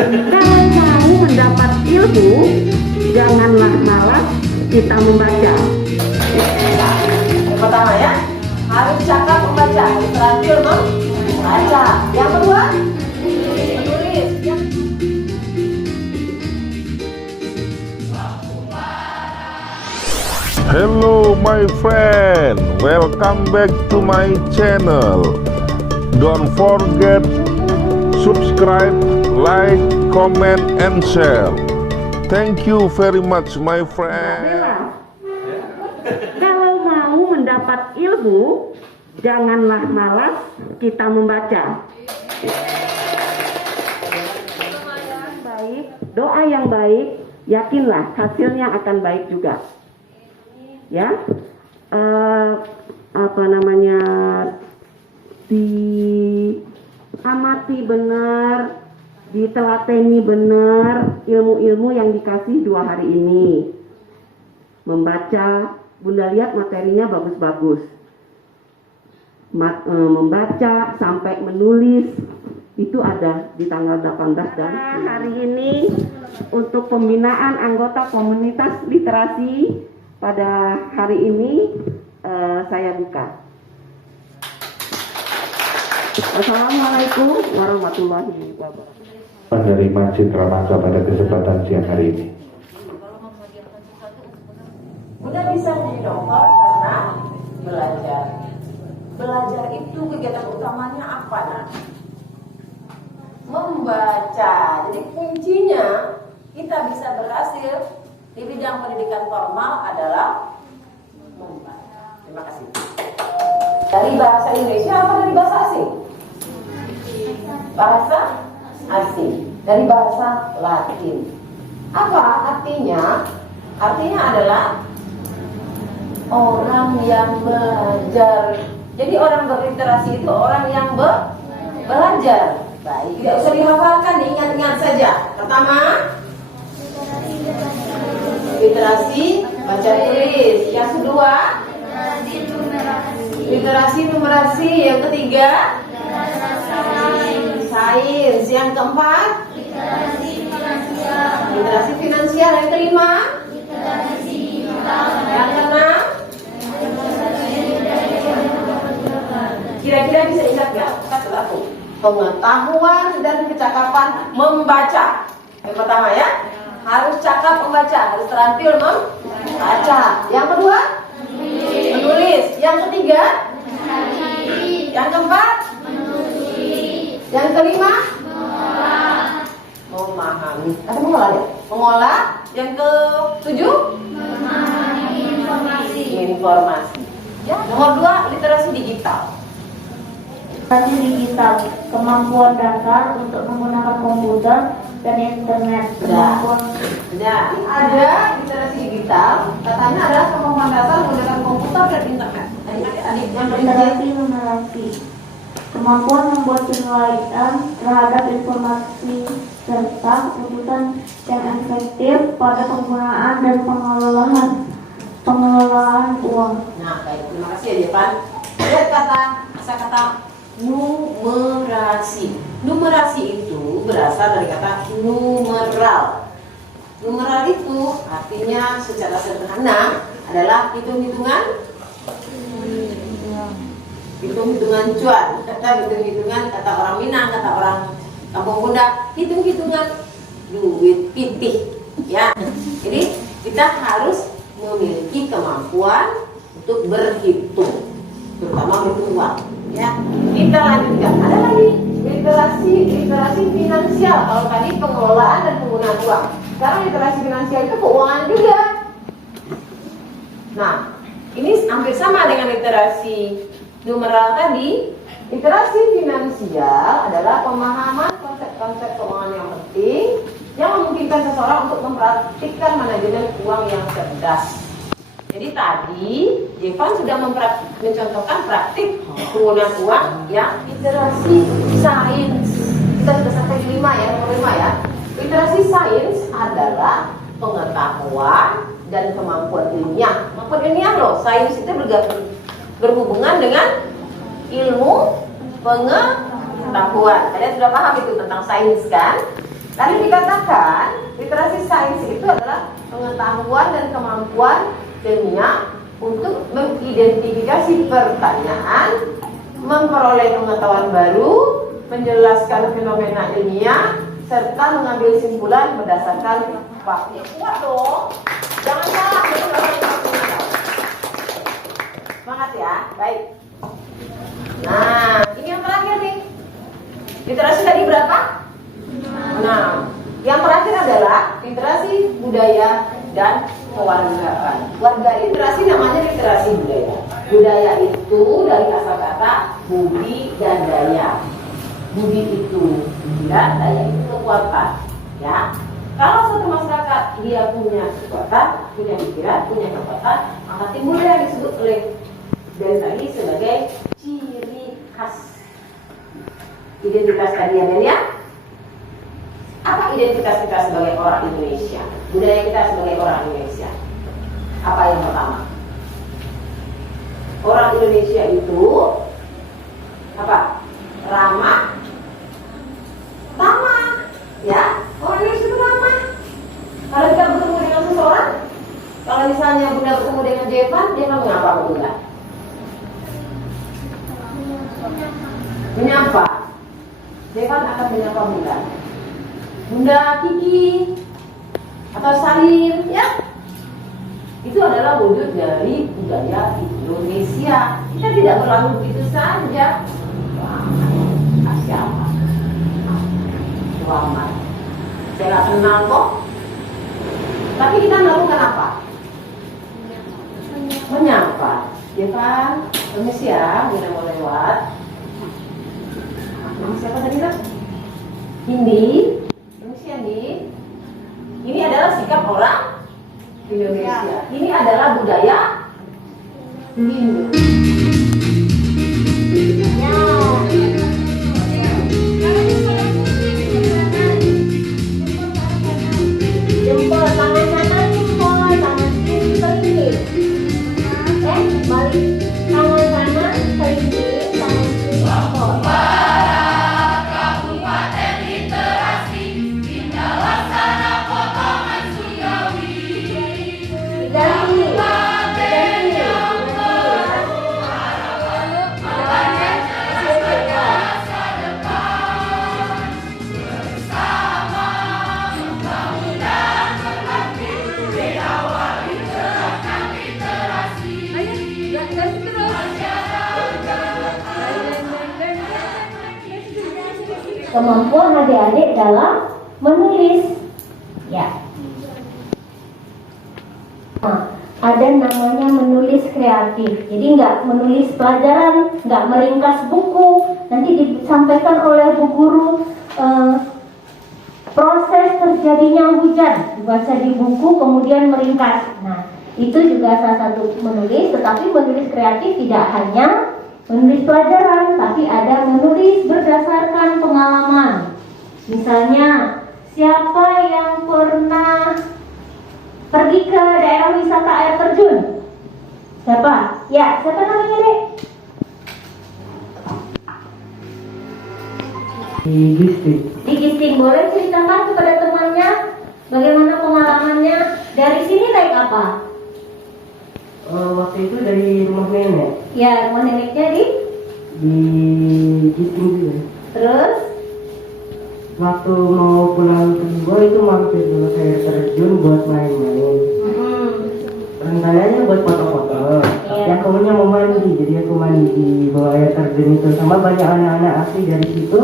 Kalau mau mendapat ilmu, janganlah malas kita membaca. Yang pertama ya, harus cakap membaca, harus terampil membaca. Yang kedua, menulis. Hello my friend, welcome back to my channel. Don't forget subscribe, like, comment, and share. Thank you very much my friend. Kalau mau mendapat ilmu, janganlah malas kita membaca. Baik, doa yang baik, yakinlah hasilnya akan baik juga. Ya, diamati benar, ditelateni benar ilmu-ilmu yang dikasih 2 hari ini. Membaca, Bunda lihat materinya bagus-bagus. Membaca sampai menulis itu ada di tanggal 18 dan hari ini untuk pembinaan anggota komunitas literasi. Pada hari ini saya buka. Assalamualaikum warahmatullahi wabarakatuh. Dari Masjid Ramaza pada kesempatan siang hari ini. Bunda bisa menjadi dokter karena belajar. Belajar itu kegiatan utamanya apa, Nak? Membaca. Jadi kuncinya kita bisa berhasil di bidang pendidikan formal adalah membaca. Terima kasih. Dari bahasa Indonesia apa dari bahasa asing? Bahasa asing. Dari bahasa Latin. Apa artinya? Artinya adalah orang yang belajar. Jadi orang berliterasi itu orang yang belajar. Baik, tidak usah dihafalkan, diingat-ingat saja. Pertama, literasi baca tulis. Yang kedua, literasi numerasi. Yang ketiga, sains. Yang keempat, literasi finansial. Yang kelima, yang keenam, kira-kira bisa ingat nggak? Satu. Pengetahuan dan kecakapan membaca. Yang pertama ya, harus cakap membaca, harus terampil membaca. Yang kedua, menulis. Yang ketiga, yang keempat, yang kelima, memahami. Atau mengolah ya? Mengolah. Yang ketujuh, informasi. Ya. Nomor 2, literasi digital. Literasi digital, kemampuan dasar untuk menggunakan komputer dan internet. Ada literasi digital, katanya adalah kemampuan dasar menggunakan komputer dan internet. Literasi numerasi, kemampuan membuat penilaian terhadap informasi serta keputusan yang efektif pada penggunaan dan pengelolaan uang. Nah, baik, terima kasih ya Jepan. Lihat kata numerasi. Numerasi itu berasal dari kata numeral. Numeral itu artinya secara sederhana adalah hitung-hitungan cuan. Hitung-hitungan kata orang Minang, kata orang Kampung Bunda, hitung-hitungan duit pitih. Ya, jadi kita harus memiliki kemampuan untuk berhitung, terutama berhitung uang. Ya, kita lanjutkan. Ada lagi literasi finansial. Kalau tadi pengelolaan dan penggunaan uang, sekarang literasi finansial itu keuangan juga. Nah, ini hampir sama dengan literasi numeral tadi. Literasi finansial adalah pemahaman konsep-konsep keuangan yang penting yang memungkinkan seseorang untuk mempraktikkan manajemen uang yang cerdas. Jadi tadi Jevan sudah mencontohkan praktik penggunaan uang yang literasi sains. Kita sudah sampai di 5 ya, nomor 5 ya. Literasi sains adalah pengetahuan dan kemampuan ilmiah. Kemampuan ilmiah loh, sains itu berhubungan dengan ilmu pengetahuan. Kalian sudah paham itu tentang sains kan? Tadi dikatakan literasi sains itu adalah pengetahuan dan kemampuan ilmiah untuk mengidentifikasi pertanyaan, memperoleh pengetahuan baru, menjelaskan fenomena ilmiah, serta mengambil kesimpulan berdasarkan fakta. Kuat dong, jangan salah. Semangat ya, baik. Nah, ini yang terakhir nih. Literasi tadi berapa? 6. Yang terakhir adalah literasi budaya dan kewargaan. Warga literasi namanya literasi budaya. Budaya itu dari asal kata budi dan daya. Budi itu pikiran, daya itu kekuatan. Ya, kalau suatu masyarakat dia punya kekuatan, punya pikiran, punya kekuatan, maka timbul yang disebut oleh dari tadi sebagai ciri khas. Identitas kalian ya. Apa identitas kita sebagai orang Indonesia? Budaya kita sebagai orang Indonesia. Apa yang pertama? Orang Indonesia itu apa? Ramah, tamah, ya. Orang Indonesia itu ramah. Kalau kita bertemu dengan seseorang, kalau misalnya Bunda bertemu dengan Devan, dia akan mengapa Bunda? Menyapa. Devan akan menyapa Bunda. Bunda Kiki atau Salim, ya. Itu adalah wujud dari budaya Indonesia. Kita tidak berlalu begitu saja. Siapa? Selamat. Saya nggak kenal kok. Tapi kita melakukan apa? Menyapa. Devan, permisi ya, Bunda mau lewat. Nama siapa tadi nak? Hindi. Ini adalah sikap orang Indonesia. Ini adalah budaya Indonesia. Jempol tangan kanan, jempol tangan kiri, telinga. Balik tangan kanan, telinga, tangan kiri, jempol. Kemampuan adik-adik dalam menulis, ya. Nah, ada namanya menulis kreatif. Jadi nggak menulis pelajaran, nggak meringkas buku. Nanti disampaikan oleh bu guru proses terjadinya hujan, dibaca di buku kemudian meringkas. Nah, itu juga salah satu menulis. Tetapi menulis kreatif tidak hanya menulis pelajaran, tapi ada menulis berdasarkan pengalaman. Misalnya, siapa yang pernah pergi ke daerah wisata air terjun? Siapa? Ya, siapa namanya, Dek? Di Gisting. Boleh ceritakan kepada temannya bagaimana pengalamannya? Dari sini naik apa? Waktu itu dari rumah nenek. Ya, rumah neneknya di Gisting juga. Terus? Waktu mau pulang ke gua itu mampir dulu ke air terjun buat main-main. Rencananya buat foto-foto. Tapi aku mau mandi, jadi aku mandi di bawah air terjun itu sama banyak anak-anak asli dari situ.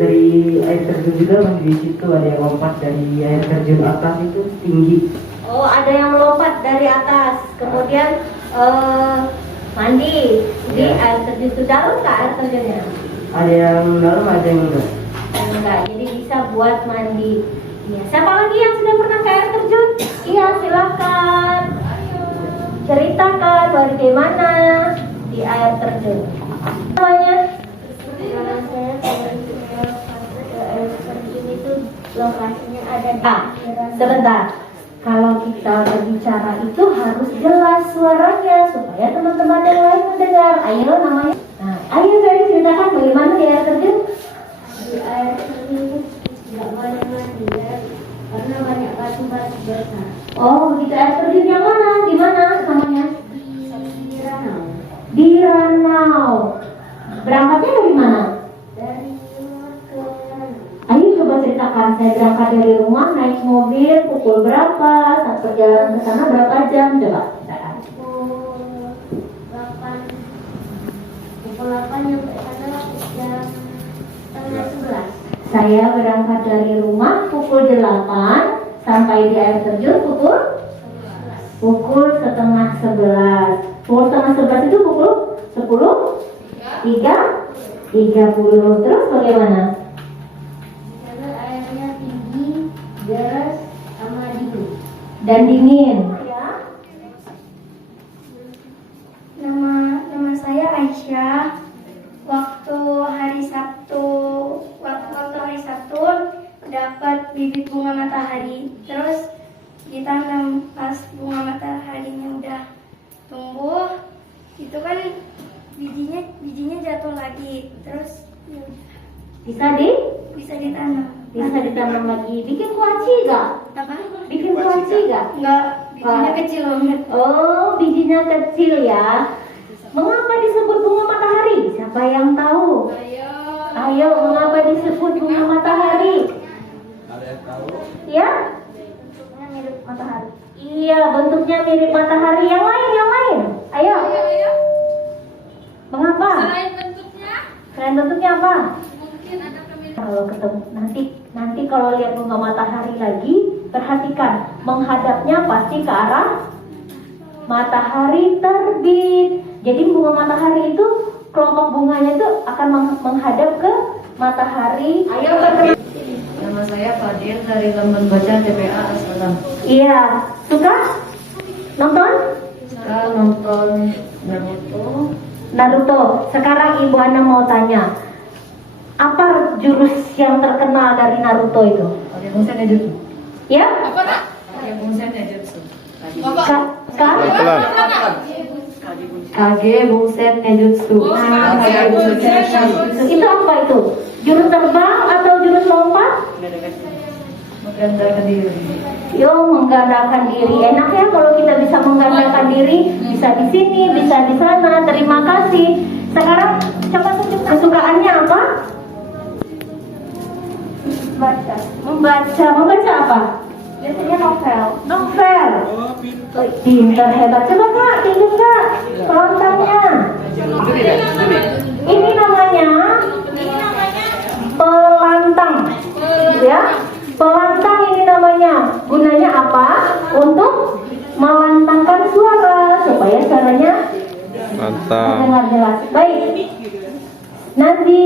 Dari air terjun juga mandi di situ, ada yang lompat dari air terjun atas itu tinggi. Oh, ada yang melompat dari atas, kemudian mandi di air terjun. Itu dalam nggak air terjunnya? Ada yang dalam, ada yang enggak. Enggak, jadi bisa buat mandi. Ya, siapa lagi yang sudah pernah ke air terjun? Iya, silakan. Ceritakan bagaimana di air terjun. Namanya? Kalau saya ke air terjun itu lokasinya ada di Sebentar. Kalau kita berbicara itu harus jelas suaranya supaya teman-teman yang lain mendengar. Ayo namanya. Nah, ayo dari ceritakan bagaimana di air terjun. Di air terjun batu-batu besar. Oh, begitu. Air terjun yang mana? Di mana namanya? Di Ranau. Di Ranau. Berangkatnya dari mana? Dari rumah ke Ranau. Ayo coba ceritakan. Saya berangkat dari rumah naik mobil pukul berapa? Saat perjalanan ke sana berapa jam? Coba ceritakan. Pukul 8 nyampe sana jam setengah 11. Saya berangkat dari rumah pukul 8 sampai di air terjun pukul setengah 11. Pukul setengah 11 itu pukul 10:30. Terus bagaimana? Karena airnya tinggi, deras, sama dingin. Dan dingin. Nama saya Aisyah. Waktu hari Sabtu dapat bibit bunga matahari. Terus ditanam pas bunga mataharinya udah tumbuh, itu kan bijinya jatuh lagi. Terus ya udah, bisa ditanam. Bisa ditanam lagi. Bikin kuaci gak? Apa? Bikin kuaci gak? Enggak, bijinya Wah. kecil banget. Oh, bijinya kecil ya. Mengapa disebut bunga matahari? Siapa yang tahu? Ayo, mengapa disebut bunga matahari? Ada yang tahu? Ya? Bentuknya mirip matahari. Iya, bentuknya mirip matahari. Yang lain. Ayo. Mengapa? Selain bentuknya apa? Kalau ketemu nanti kalau lihat bunga matahari lagi, perhatikan menghadapnya pasti ke arah matahari terbit. Jadi bunga matahari itu kelompok bunganya itu akan menghadap ke matahari. Ayo perkenalkan. Nama saya Fadil dari Lembaga Baca TPA Assalam. Iya, suka nonton Saya nonton Naruto. Sekarang Ibu Ana mau tanya, apa jurus yang terkenal dari Naruto itu? Kage Bunsen Nejutsu. Ya? Kage Bunsen Nejutsu. Pelan. Kage Bunsen Nejutsu. Kage Bunsen Nejutsu. Itu apa itu? Jurus terbang atau jurus lompat? Menggandakan diri. Yo, menggandakan diri. Enak ya kalau kita bisa menggandakan diri, bisa di sini, bisa di sana. Terima kasih. Sekarang coba tunjukkan kesukaannya apa? Membaca apa? Biasanya novel. Novel. Pintar, hebat. Coba Kak, tunjuk Kak kelontangnya. Ini namanya pelantang. Ya, pelantang ini namanya. Gunanya apa? Untuk melantangkan suara supaya suaranya Mantap. terdengar jelas. Baik. Nanti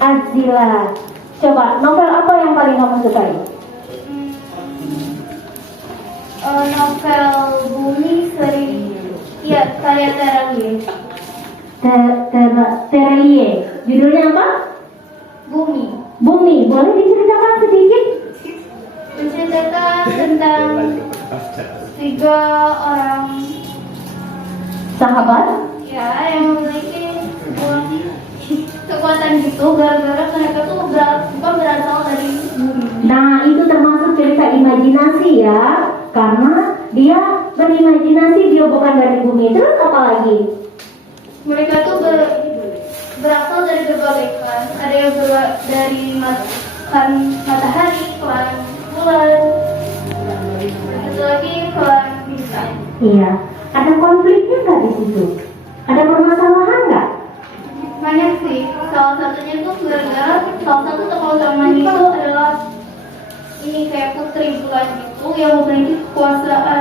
Azila. Coba novel apa yang paling kamu sukai? Novel Bumi sering, iya, karya Terelie. Terelie. Judulnya apa? Bumi. Boleh diceritakan sedikit? Menceritakan tentang 3 orang Sahabat. ya yang memiliki sebuah kekuatan gitu, gara-gara mereka tuh bukan berasal dari bumi. Nah, itu termasuk cerita imajinasi ya. Karena dia berimajinasi dia bukan dari bumi. Terus apa lagi? Mereka tuh berasal dari berbagai klan. Ada yang dari klan matahari, klan bulan, ada lagi klan bintang. Iya. Ada konfliknya nggak di situ? Ada permasalahan nggak? Banyak sih. Salah satunya tuh gara-gara salah satu tokoh utamanya itu adalah ini kayak putri bulan gitu yang memiliki kekuasaan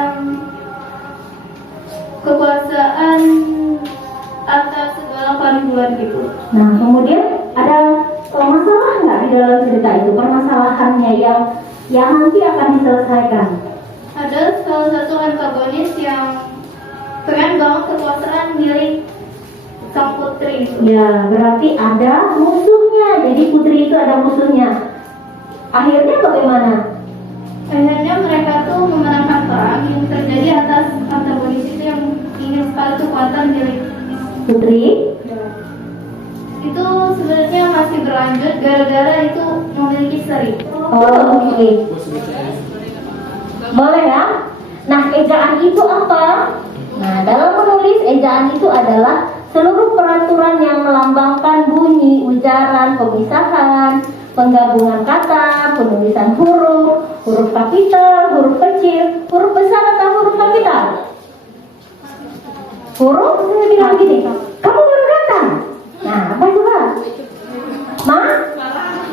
atas segala klan bulan gitu. Nah, kemudian ada masalah nggak di dalam cerita itu? Permasalahannya yang nanti akan diselesaikan. Ada salah satu antagonis yang keren banget kekuasaan milik sang putri. Ya, berarti ada musuhnya. Jadi putri itu ada musuhnya. Akhirnya bagaimana? Akhirnya mereka tuh memenangkan perang yang terjadi atas antagonis itu yang ingin sekali kekuatan milik Putri. itu sebenarnya masih berlanjut gara-gara itu memiliki sering. Oh, oke. Boleh ya? Nah, ejaan itu apa? Nah, dalam menulis, ejaan itu adalah seluruh peraturan yang melambangkan bunyi, ujaran, pemisahan, penggabungan kata, penulisan huruf, huruf kapital, huruf kecil, huruf besar atau huruf kapital. Huruf, saya bilang gini, kamu baru datang. Nah, apa coba?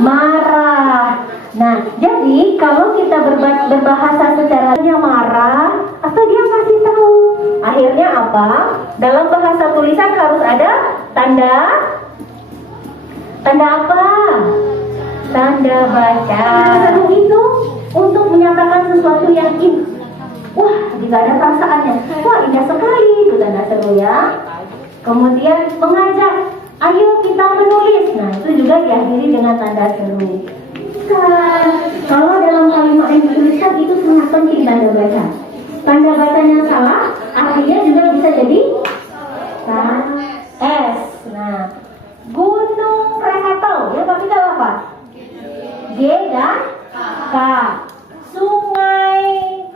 Marah. Nah, jadi kalau kita berbahasa secara dia marah atau dia kasih tahu, akhirnya apa? Dalam bahasa tulisan harus ada tanda apa? Tanda baca. Tanda itu untuk menyatakan sesuatu yang indah. Wah, tidak ada perasaannya. Wah, indah sekali, itu tanda seru ya. Kemudian mengajak, ayo kita menulis. Nah, itu juga diakhiri dengan tanda seru. Kalau dalam kalimat yang dituliskan itu sangat penting tanda baca. Tanda bacanya salah, artinya juga bisa jadi S. Nah, Gunung Krakatau, ya kapital apa? G dan K. Sungai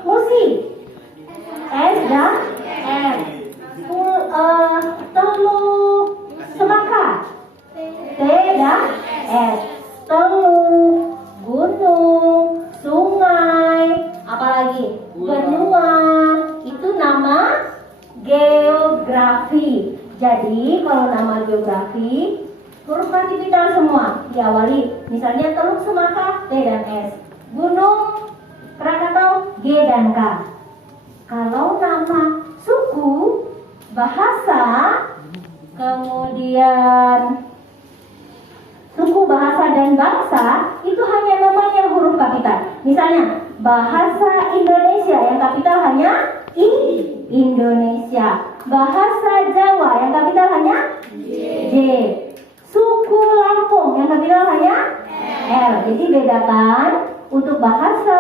Musi, S dan M. Teluk Semangka, T dan S. Teluk, gunung, sungai, apalagi benua, itu nama geografi. Jadi kalau nama geografi huruf kapital semua diawali, misalnya Teluk Semangka T dan S, Gunung Krakatau G dan K. Kalau nama suku, bahasa, kemudian suku, bahasa, dan bangsa itu hanya namanya huruf kapital. Misalnya bahasa Indonesia yang kapital hanya I, Indonesia. Bahasa Jawa yang kapital hanya J. Suku Lampung yang kapital hanya L. Jadi bedakan untuk bahasa,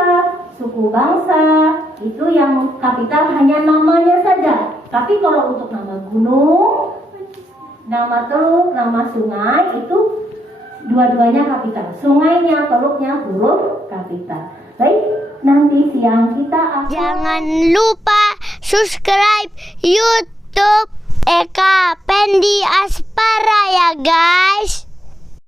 suku, bangsa itu yang kapital hanya namanya saja. Tapi kalau untuk nama gunung, nama teluk, nama sungai itu dua-duanya kapital. Sungainya, teluknya huruf kapital. Baik, nanti siang kita akan... Jangan lupa subscribe YouTube Eka Pendi Aspara ya guys.